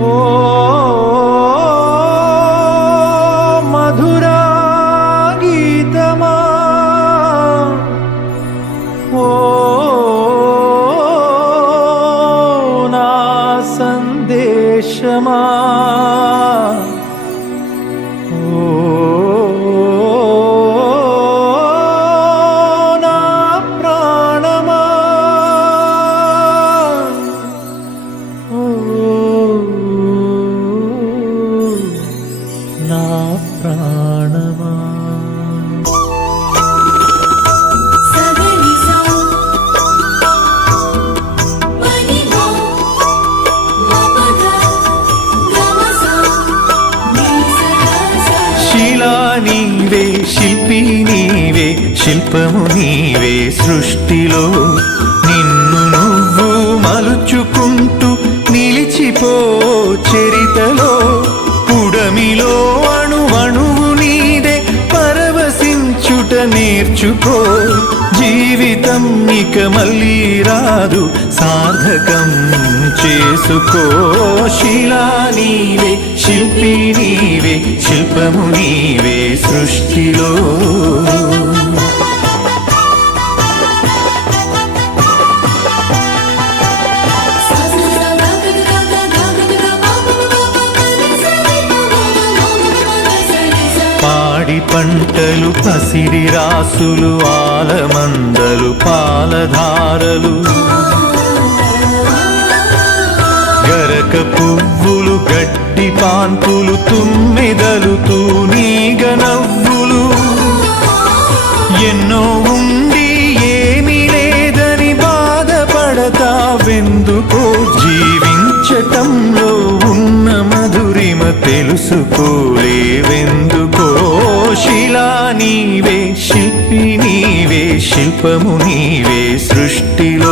ఓ మధురా గీతమా, ఓ నా సందేశమా, ఓ నా ప్రాణమా, ఓ నా ప్రాణమా. శిలా నీవే, శిల్పి నీవే, శిల్పము నీవే సృష్టిలో. నిన్ను నువ్వు మలుచుకుంటూ నిలిచిపో చరితలో. పుడమిలో అణువణువు నీదే, పరవశించుట నేర్చుకో. జీవితం ఇక మళ్ళీ రాదు, సార్థకం చేసుకో. శిలా నీవే, శిల్పి నీవే, శిల్పము నీవే సృష్టిలో. పాడి పంటలు, పసిడి రాసులు, ఆలమందలు, పాలధారలు, గరక పువ్వులు, గడ్డి పాన్పులు, తుమ్మెదలు, తూనీగ నవ్వులు. ఎన్నో ఉండి ఏమీ లేదని బాధపడతావెందుకో. జీవించటంలో ఉన్న మధురిమ తెలుసుకోలేవెందుకో. శిలా నీవే, శిల్పి నీవే, శిల్పము నీవే సృష్టిలో.